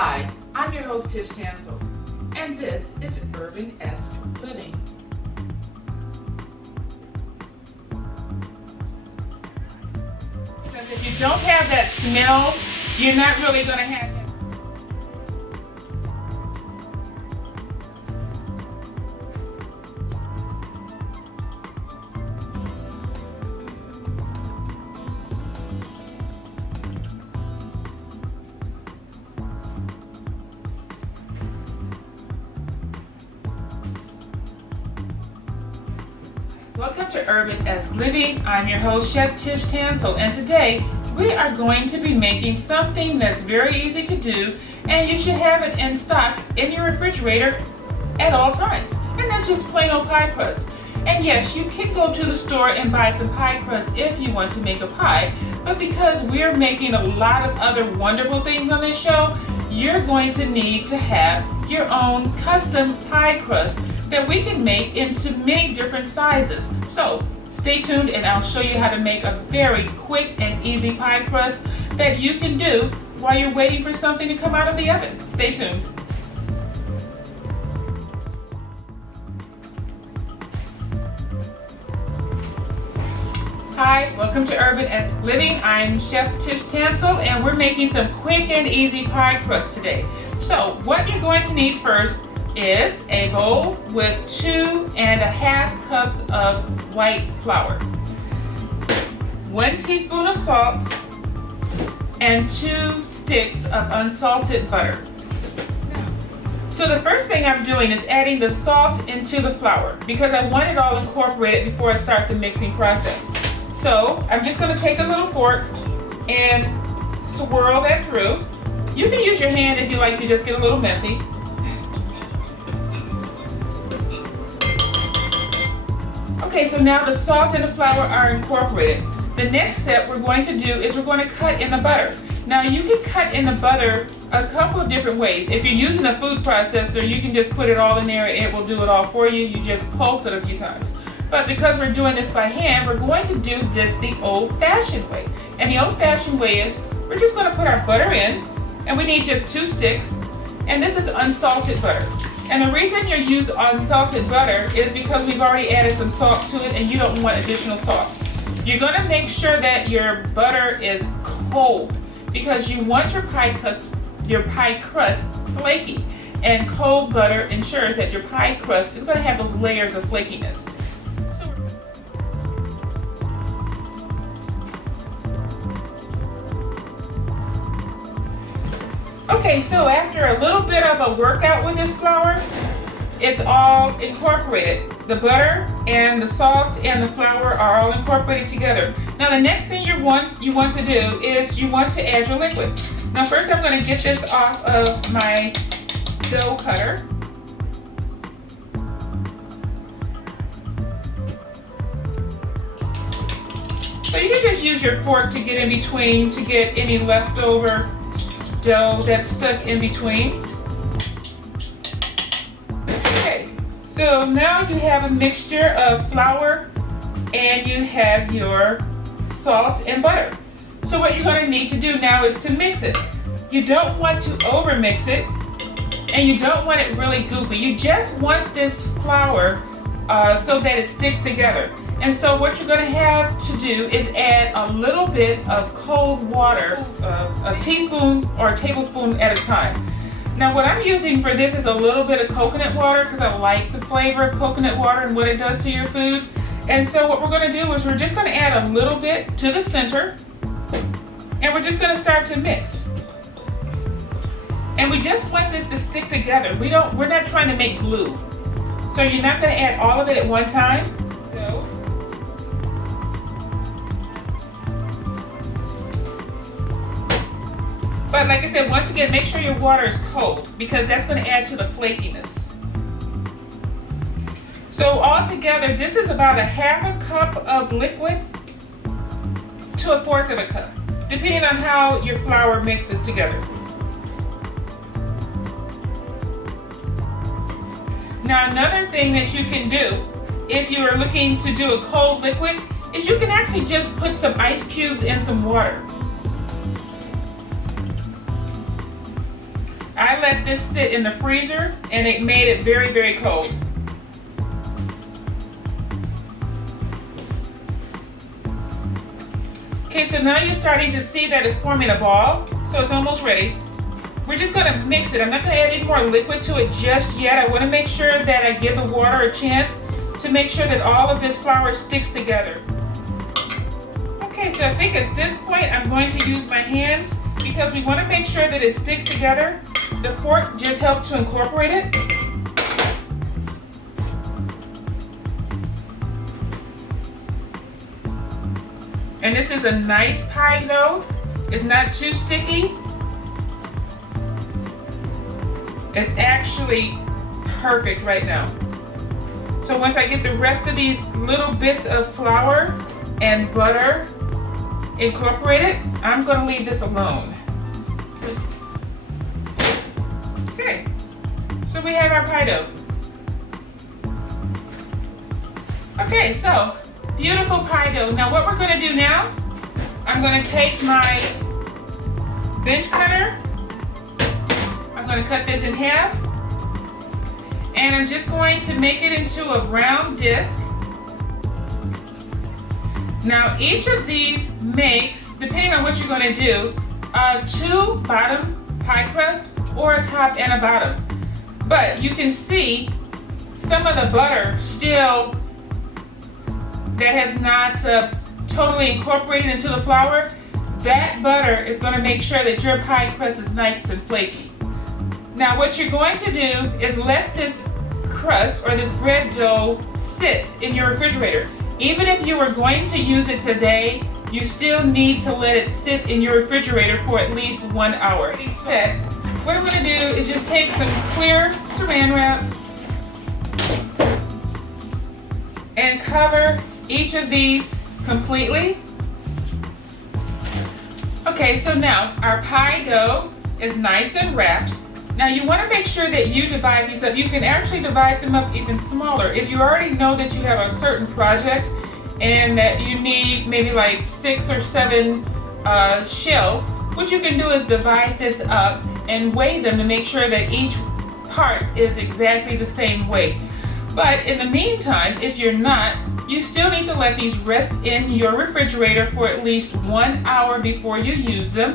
Hi, I'm your host Tish Tansil, and this is URBANesque Living. Because if you don't have that smell, you're not really going to have that. Welcome to URBANesque Living. I'm your host, Chef Tish Tansil, and today we are going to be making something that's very easy to do, and you should have it in stock in your refrigerator at all times. And that's just plain old pie crust. And yes, you can go to the store and buy some pie crust if you want to make a pie, but because we're making a lot of other wonderful things on this show, you're going to need to have your own custom pie crust that we can make into many different sizes. So stay tuned and I'll show you how to make a very quick and easy pie crust that you can do while you're waiting for something to come out of the oven. Stay tuned. Hi, welcome to URBANesque Living. I'm Chef Tish Tansil and we're making some quick and easy pie crust today. So what you're going to need first is a bowl with 2½ cups of white flour, 1 teaspoon of salt, and 2 sticks of unsalted butter. So the first thing I'm doing is adding the salt into the flour because I want it all incorporated before I start the mixing process. So I'm just going to take a little fork and swirl that through. You can use your hand if you like to just get a little messy. Okay, so now the salt and the flour are incorporated. The next step we're going to do is we're going to cut in the butter. Now you can cut in the butter a couple of different ways. If you're using a food processor, you can just put it all in there and it will do it all for you. You just pulse it a few times. But because we're doing this by hand, we're going to do this the old-fashioned way. And the old-fashioned way is we're just going to put our butter in, and we need just 2 sticks, and this is unsalted butter. And the reason you use unsalted butter is because we've already added some salt to it and you don't want additional salt. You're going to make sure that your butter is cold because you want your pie crust flaky. And cold butter ensures that your pie crust is going to have those layers of flakiness. Okay, so after a little bit of a workout with this flour, it's all incorporated. The butter and the salt and the flour are all incorporated together. Now the next thing you want to do is you want to add your liquid. Now first I'm going to get this off of my dough cutter. So you can just use your fork to get in between to get any leftover dough that's stuck in between. Okay, so now you have a mixture of flour and you have your salt and butter. So what you're going to need to do now is to mix it. You don't want to over mix it and you don't want it really goopy. You just want this flour so that it sticks together. And so what you're going to have to do is add a little bit of cold water, a teaspoon or a tablespoon at a time. Now what I'm using for this is a little bit of coconut water because I like the flavor of coconut water and what it does to your food. And so what we're going to do is we're just going to add a little bit to the center and we're just going to start to mix. And we just want this to stick together. We're not trying to make glue. So you're not going to add all of it at one time. So, but like I said, once again, make sure your water is cold because that's going to add to the flakiness. So altogether, this is about 1/2 cup of liquid to 1/4 cup, depending on how your flour mixes together. Now another thing that you can do if you are looking to do a cold liquid is you can actually just put some ice cubes in some water. I let this sit in the freezer and it made it very, very cold. Okay, so now you're starting to see that it's forming a ball, so it's almost ready. We're just gonna mix it. I'm not gonna add any more liquid to it just yet. I wanna make sure that I give the water a chance to make sure that all of this flour sticks together. Okay, so I think at this point I'm going to use my hands because we wanna make sure that it sticks together. The fork just helps to incorporate it. And this is a nice pie dough. It's not too sticky. It's actually perfect right now. So once I get the rest of these little bits of flour and butter incorporated, I'm going to leave this alone. Okay, so we have our pie dough. Okay, so beautiful pie dough. Now what we're going to do now, I'm going to take my bench cutter. I'm going to cut this in half. And I'm just going to make it into a round disc. Now each of these makes, depending on what you're going to do, a 2 bottom pie crust or a top and a bottom. But you can see some of the butter still that has not totally incorporated into the flour. That butter is going to make sure that your pie crust is nice and flaky. Now what you're going to do is let this crust or this bread dough sit in your refrigerator. Even if you were going to use it today, you still need to let it sit in your refrigerator for at least 1 hour. Set. What I'm going to do is just take some clear saran wrap and cover each of these completely. Okay, so now our pie dough is nice and wrapped. Now you want to make sure that you divide these up. You can actually divide them up even smaller. If you already know that you have a certain project and that you need maybe like 6 or 7 shells, what you can do is divide this up and weigh them to make sure that each part is exactly the same weight. But in the meantime, if you're not, you still need to let these rest in your refrigerator for at least 1 hour before you use them.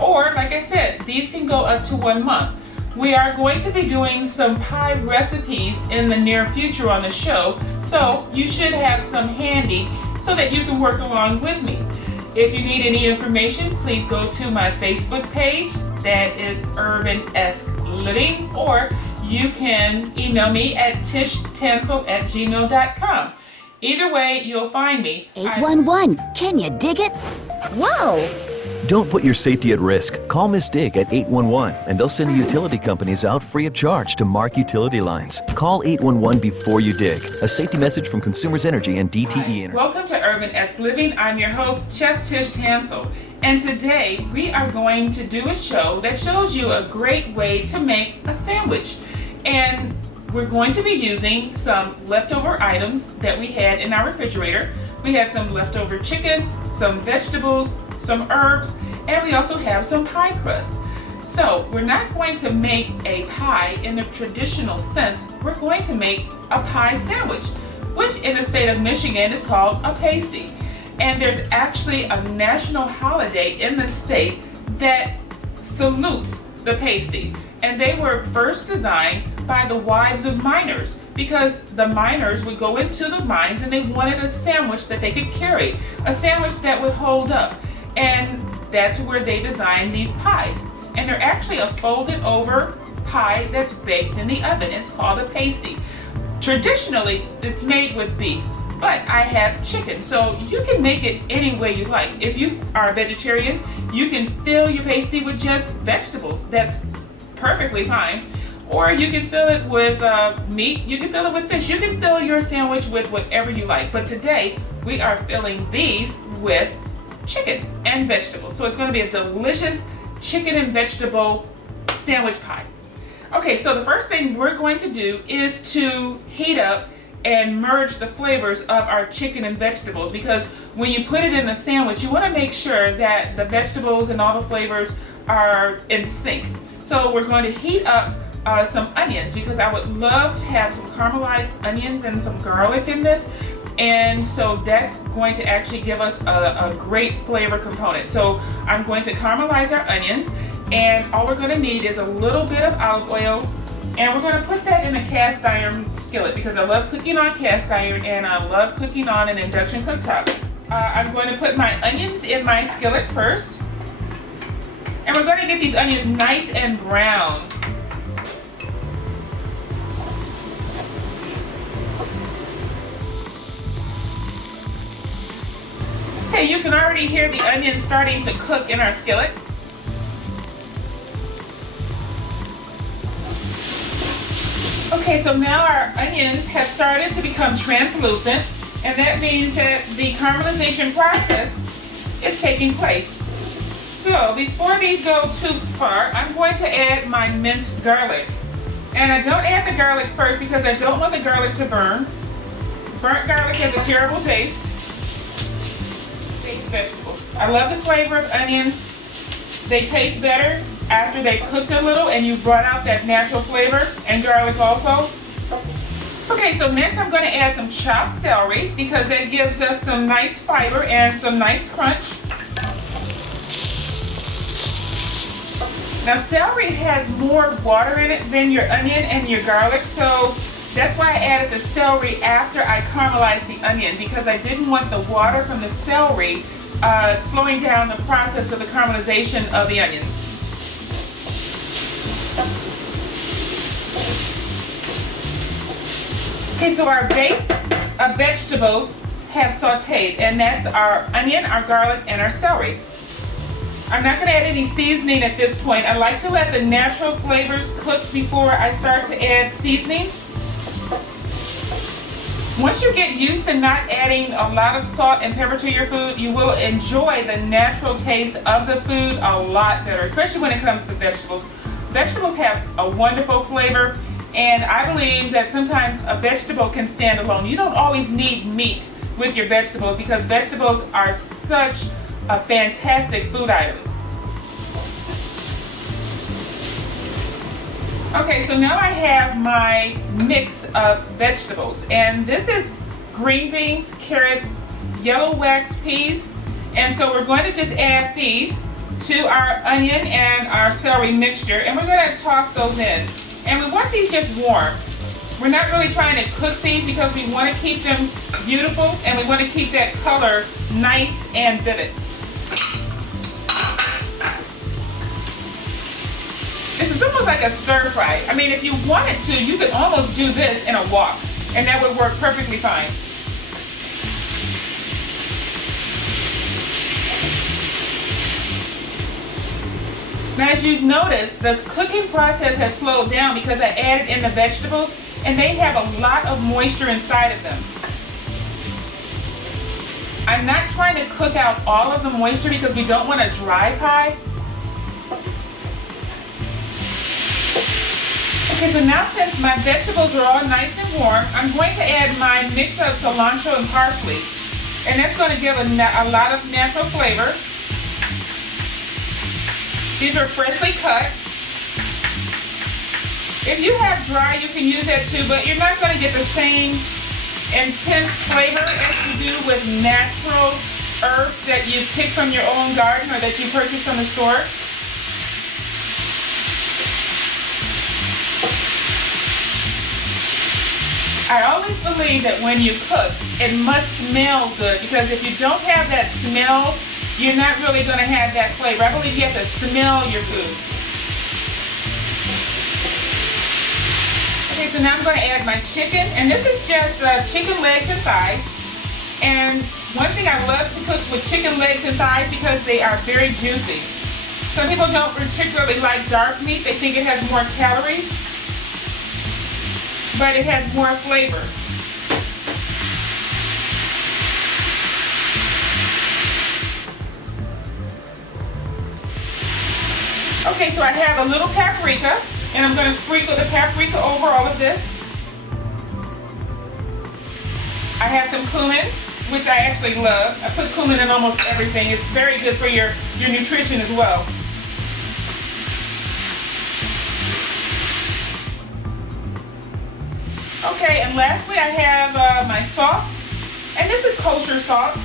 Or, like I said, these can go up to 1 month. We are going to be doing some pie recipes in the near future on the show, so you should have some handy so that you can work along with me. If you need any information, please go to my Facebook page, that is URBANesque Living, or you can email me at tishtansil@gmail.com. Either way, you'll find me. 811, can you dig it? Whoa! Don't put your safety at risk. Call Miss Dig at 811 and they'll send the utility companies out free of charge to mark utility lines. Call 811 before you dig. A safety message from Consumers Energy and DTE Energy. Welcome to URBANesque Living. I'm your host, Chef Tish Tansil. And today we are going to do a show that shows you a great way to make a sandwich. And we're going to be using some leftover items that we had in our refrigerator. We had some leftover chicken, some vegetables, some herbs, and we also have some pie crust. So we're not going to make a pie in the traditional sense. We're going to make a pie sandwich, which in the state of Michigan is called a pasty. And there's actually a national holiday in the state that salutes the pasty. And they were first designed by the wives of miners, because the miners would go into the mines and they wanted a sandwich that they could carry, a sandwich that would hold up. And that's where they designed these pies. And they're actually a folded over pie that's baked in the oven. It's called a pasty. Traditionally, it's made with beef, but I have chicken, so you can make it any way you like. If you are a vegetarian, you can fill your pasty with just vegetables. That's perfectly fine. Or you can fill it with meat, you can fill it with fish, you can fill your sandwich with whatever you like. But today, we are filling these with chicken and vegetables. So it's going to be a delicious chicken and vegetable sandwich pie. Okay, so the first thing we're going to do is to heat up and merge the flavors of our chicken and vegetables, because when you put it in the sandwich, you want to make sure that the vegetables and all the flavors are in sync. So we're going to heat up some onions because I would love to have some caramelized onions and some garlic in this. And so that's going to actually give us a great flavor component. So I'm going to caramelize our onions, and all we're going to need is a little bit of olive oil, and we're going to put that in a cast iron skillet because I love cooking on cast iron and I love cooking on an induction cooktop. I'm going to put my onions in my skillet first, and we're going to get these onions nice and brown. Okay, you can already hear the onions starting to cook in our skillet. Okay, so now our onions have started to become translucent, and that means that the caramelization process is taking place. So before these go too far, I'm going to add my minced garlic. And I don't add the garlic first because I don't want the garlic to burn. Burnt garlic has a terrible taste. Vegetables. I love the flavor of onions. They taste better after they cooked a little and you brought out that natural flavor, and garlic also. Okay, so next I'm going to add some chopped celery because that gives us some nice fiber and some nice crunch. Now celery has more water in it than your onion and your garlic, so that's why I added the celery after I caramelized the onion, because I didn't want the water from the celery slowing down the process of the caramelization of the onions. Okay, so our base of vegetables have sauteed, and that's our onion, our garlic, and our celery. I'm not going to add any seasoning at this point. I like to let the natural flavors cook before I start to add seasonings. Once you get used to not adding a lot of salt and pepper to your food, you will enjoy the natural taste of the food a lot better, especially when it comes to vegetables. Vegetables have a wonderful flavor, and I believe that sometimes a vegetable can stand alone. You don't always need meat with your vegetables because vegetables are such a fantastic food item. Okay, so now I have my mix of vegetables, and this is green beans, carrots, yellow wax peas, and so we're going to just add these to our onion and our celery mixture, and we're going to toss those in. And we want these just warm. We're not really trying to cook these because we want to keep them beautiful, and we want to keep that color nice and vivid. This is almost like a stir fry. I mean, if you wanted to, you could almost do this in a wok, and that would work perfectly fine. Now, as you've noticed, the cooking process has slowed down because I added in the vegetables, and they have a lot of moisture inside of them. I'm not trying to cook out all of the moisture because we don't want a dry pie. Okay, so now since my vegetables are all nice and warm, I'm going to add my mix of cilantro and parsley. And that's going to give a lot of natural flavor. These are freshly cut. If you have dry, you can use that too, but you're not going to get the same intense flavor as you do with natural herbs that you pick from your own garden or that you purchase from the store. I always believe that when you cook, it must smell good, because if you don't have that smell, you're not really going to have that flavor. I believe you have to smell your food. Okay, so now I'm going to add my chicken, and this is just chicken legs and thighs. And one thing I love to cook with chicken legs and thighs because they are very juicy. Some people don't particularly like dark meat. They think it has more calories, but it has more flavor. Okay, so I have a little paprika, and I'm going to sprinkle the paprika over all of this. I have some cumin, which I actually love. I put cumin in almost everything. It's very good for your nutrition as well. Okay, and lastly I have my salt, and this is kosher salt.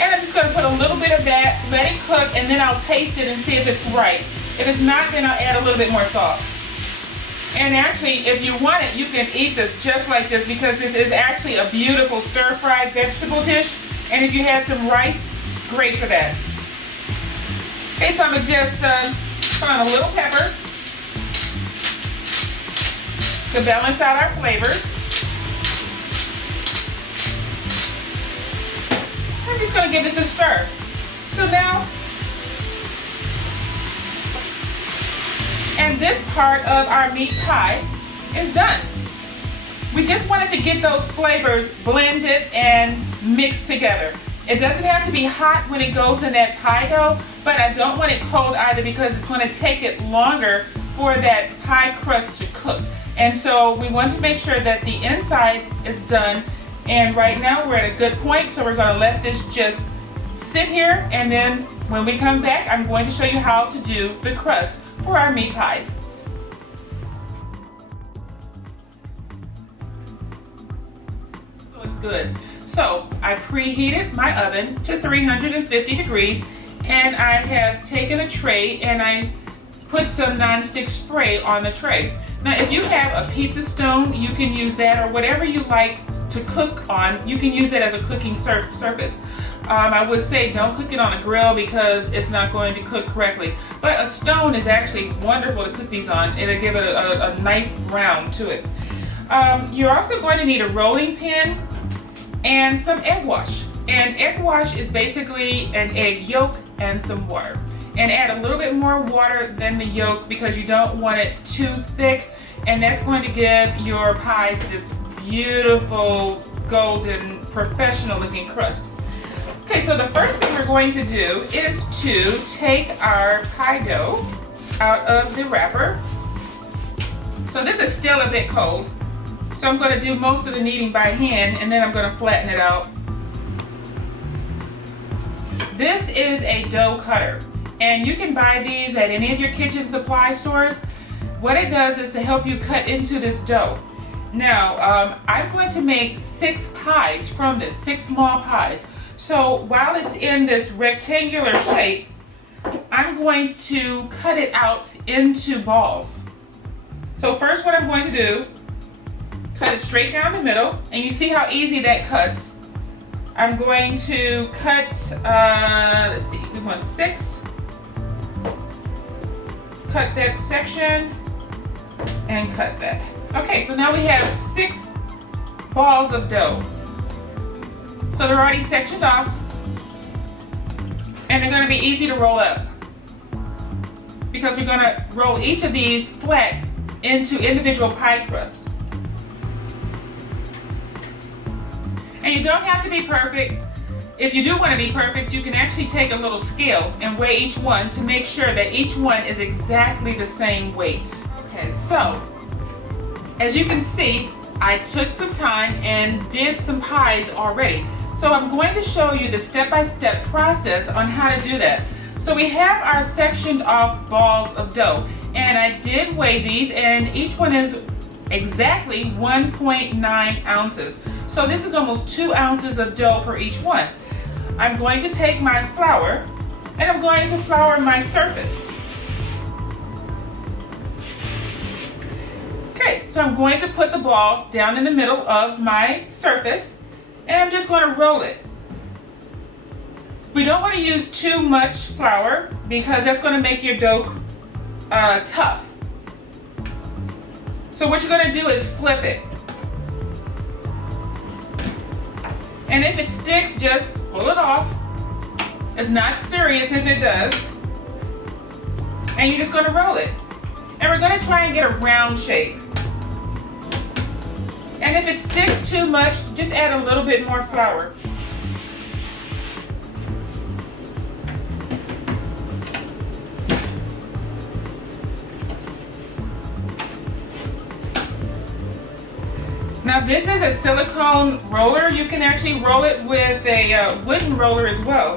And I'm just going to put a little bit of that, let it cook, and then I'll taste it and see if it's right. If it's not, then I'll add a little bit more salt. And actually, if you want it, you can eat this just like this, because this is actually a beautiful stir-fried vegetable dish. And if you had some rice, great for that. Okay, so I'm going to just put on a little pepper to balance out our flavors. I'm just going to give this a stir. So now, and this part of our meat pie is done. We just wanted to get those flavors blended and mixed together. It doesn't have to be hot when it goes in that pie dough, but I don't want it cold either, because it's going to take it longer for that pie crust to cook. And so we want to make sure that the inside is done. And right now we're at a good point, so we're going to let this just sit here, and then when we come back, I'm going to show you how to do the crust for our meat pies. So it's good. So I preheated my oven to 350 degrees, and I have taken a tray and I put some nonstick spray on the tray. Now if you have a pizza stone, you can use that, or whatever you like to cook on, you can use it as a cooking surface. I would say don't cook it on a grill because it's not going to cook correctly. But a stone is actually wonderful to cook these on. It'll give it a nice brown to it. You're also going to need a rolling pin and some egg wash. And egg wash is basically an egg yolk and some water. And add a little bit more water than the yolk because you don't want it too thick. And that's going to give your pie this beautiful, golden, professional looking crust. Okay, so the first thing we're going to do is to take our pie dough out of the wrapper. So this is still a bit cold. So I'm going to do most of the kneading by hand, and then I'm going to flatten it out. This is a dough cutter, and you can buy these at any of your kitchen supply stores. What it does is to help you cut into this dough. Now, I'm going to make 6 pies from this, 6 small pies. So while it's in this rectangular shape, I'm going to cut it out into balls. So first what I'm going to do, cut it straight down the middle, and you see how easy that cuts. I'm going to cut, let's see, we want 6. Cut that section and cut that. Okay, so now we have 6 balls of dough. So they're already sectioned off, and they're going to be easy to roll up because we're going to roll each of these flat into individual pie crusts. And you don't have to be perfect. If you do want to be perfect, you can actually take a little scale and weigh each one to make sure that each one is exactly the same weight. Okay, so as you can see, I took some time and did some pies already. So I'm going to show you the step-by-step process on how to do that. So we have our sectioned off balls of dough, and I did weigh these, and each one is exactly 1.9 ounces. So this is almost 2 ounces of dough for each one. I'm going to take my flour, and I'm going to flour my surface. Okay, so I'm going to put the ball down in the middle of my surface, and I'm just going to roll it. We don't want to use too much flour because that's going to make your dough tough. So what you're going to do is flip it. And if it sticks, just pull it off. It's not serious if it does. And you're just going to roll it. And we're going to try and get a round shape. And if it sticks too much, just add a little bit more flour. Now this is a silicone roller. You can actually roll it with a wooden roller as well.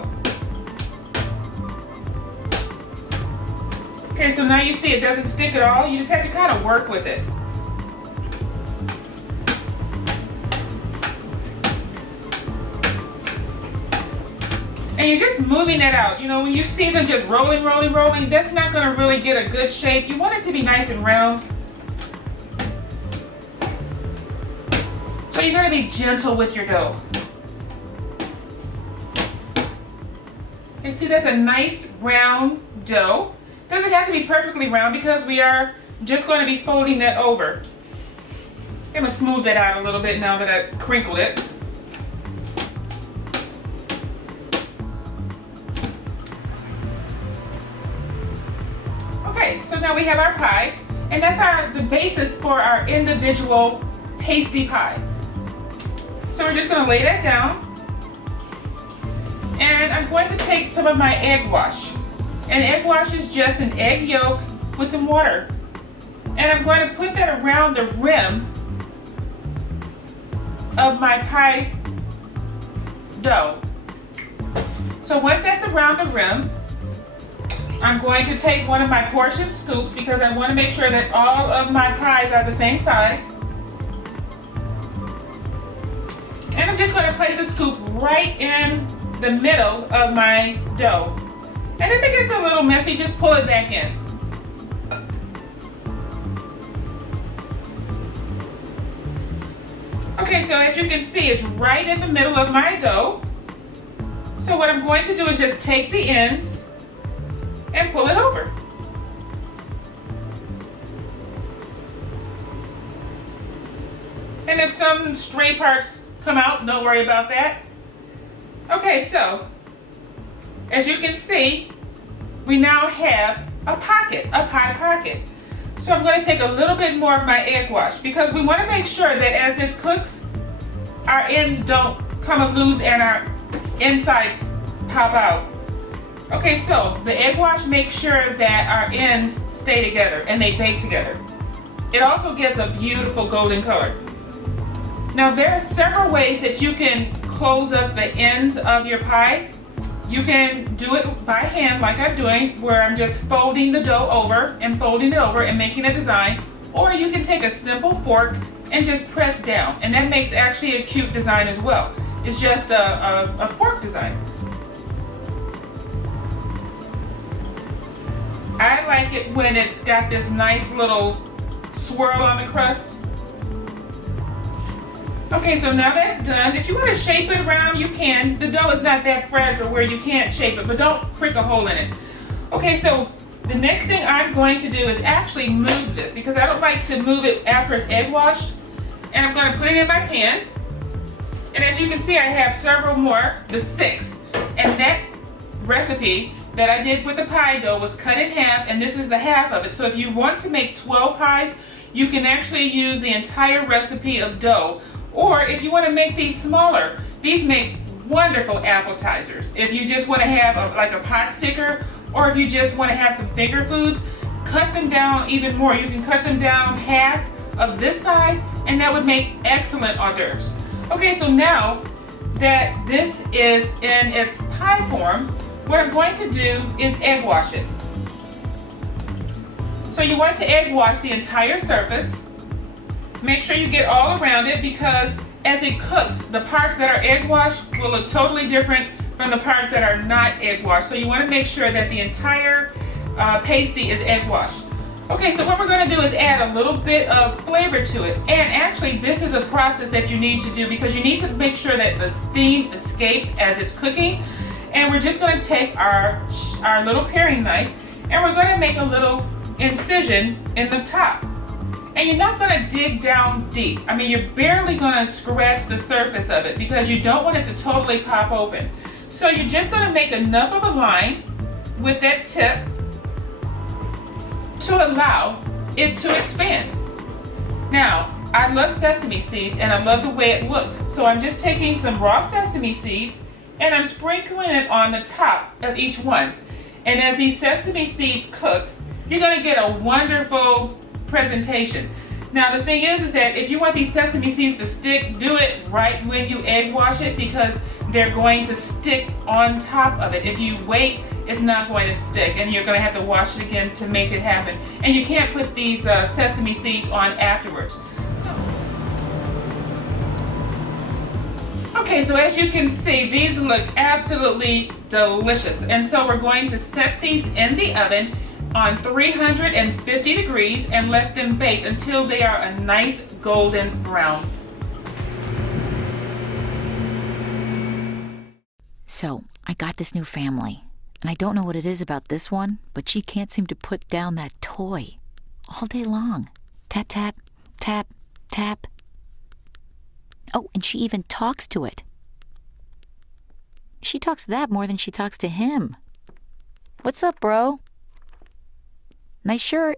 Okay, so now you see it doesn't stick at all. You just have to kind of work with it. And you're just moving it out. You know, when you see them just rolling, that's not going to really get a good shape. You want it to be nice and round. So you're going to be gentle with your dough. You see, that's a nice round dough. Doesn't have to be perfectly round because we are just going to be folding that over. I'm going to smooth that out a little bit now that I've crinkled it. Okay, so now we have our pie, and that's the basis for our individual pasty pie. So we're just going to lay that down, and I'm going to take some of my egg wash. And egg wash is just an egg yolk with some water. And I'm going to put that around the rim of my pie dough. So once that's around the rim, I'm going to take one of my portion scoops because I want to make sure that all of my pies are the same size. And I'm just going to place a scoop right in the middle of my dough. And if it gets a little messy, just pull it back in. Okay, so as you can see, it's right in the middle of my dough. So what I'm going to do is just take the ends and pull it over. And if some stray parts come out, don't worry about that. Okay, so as you can see, we now have a pocket, a pie pocket. So I'm going to take a little bit more of my egg wash because we want to make sure that as this cooks, our ends don't come loose and our insides pop out. Okay, so the egg wash makes sure that our ends stay together and they bake together. It also gives a beautiful golden color. Now there are several ways that you can close up the ends of your pie. You can do it by hand like I'm doing, where I'm just folding the dough over and folding it over and making a design. Or you can take a simple fork and just press down, and that makes actually a cute design as well. It's just a fork design. I like it when it's got this nice little swirl on the crust. Okay, so now that's done. If you want to shape it around, you can. The dough is not that fragile where you can't shape it, but don't prick a hole in it. Okay, so the next thing I'm going to do is actually move this because I don't like to move it after it's egg washed. And I'm going to put it in my pan. And as you can see, I have several more, the 6. And that recipe that I did with the pie dough was cut in half, and this is the half of it. So if you want to make 12 pies, you can actually use the entire recipe of dough. Or if you want to make these smaller, these make wonderful appetizers. If you just want to have like a pot sticker, or if you just want to have some finger foods, cut them down even more. You can cut them down half of this size, and that would make excellent hors d'oeuvres. Okay, so now that this is in its pie form, what I'm going to do is egg wash it. So you want to egg wash the entire surface. Make sure you get all around it because as it cooks, the parts that are egg washed will look totally different from the parts that are not egg washed. So you want to make sure that the entire pasty is egg washed. Okay, so what we're going to do is add a little bit of flavor to it. And actually, this is a process that you need to do because you need to make sure that the steam escapes as it's cooking. And we're just going to take our little paring knife and we're going to make a little incision in the top. And you're not going to dig down deep. I mean, you're barely going to scratch the surface of it because you don't want it to totally pop open. So you're just going to make enough of a line with that tip to allow it to expand. Now, I love sesame seeds and I love the way it looks. So I'm just taking some raw sesame seeds and I'm sprinkling it on the top of each one. And as these sesame seeds cook, you're going to get a wonderful presentation. Now the thing is that if you want these sesame seeds to stick, do it right when you egg wash it because they're going to stick on top of it. If you wait, it's not going to stick and you're going to have to wash it again to make it happen. And you can't put these sesame seeds on afterwards. Okay, so as you can see, these look absolutely delicious. And so we're going to set these in the oven on 350 degrees and let them bake until they are a nice golden brown. So, I got this new family, and I don't know what it is about this one, but she can't seem to put down that toy all day long. Tap, tap, tap, tap. Oh, and she even talks to it. She talks to that more than she talks to him. What's up, bro? Nice shirt.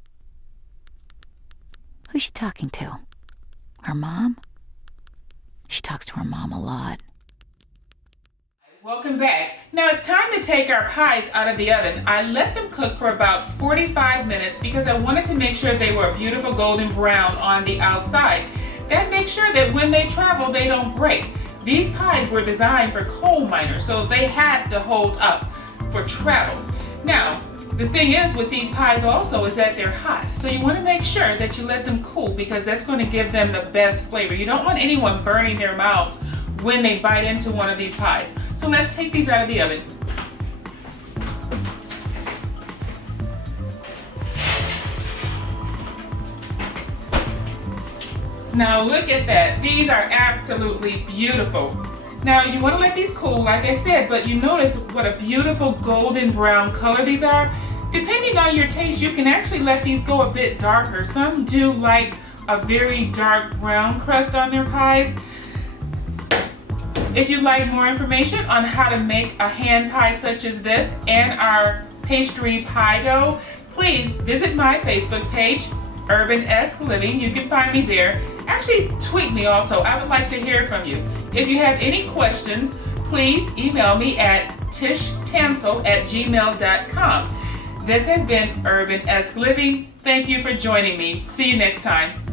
Who's she talking to? Her mom? She talks to her mom a lot. Welcome back. Now it's time to take our pies out of the oven. I let them cook for about 45 minutes because I wanted to make sure they were a beautiful golden brown on the outside. That makes sure that when they travel, they don't break. These pies were designed for coal miners, so they had to hold up for travel. Now, the thing is with these pies also is that they're hot. So you want to make sure that you let them cool because that's going to give them the best flavor. You don't want anyone burning their mouths when they bite into one of these pies. So let's take these out of the oven. Now look at that. These are absolutely beautiful. Now you want to let these cool, like I said, but you notice what a beautiful golden brown color these are. Depending on your taste, you can actually let these go a bit darker. Some do like a very dark brown crust on their pies. If you'd like more information on how to make a hand pie such as this and our pastry pie dough, please visit my Facebook page, URBANesque Living. You can find me there. Actually, tweet me also. I would like to hear from you. If you have any questions, please email me at tishtansil@gmail.com. This has been URBANesque Living. Thank you for joining me. See you next time.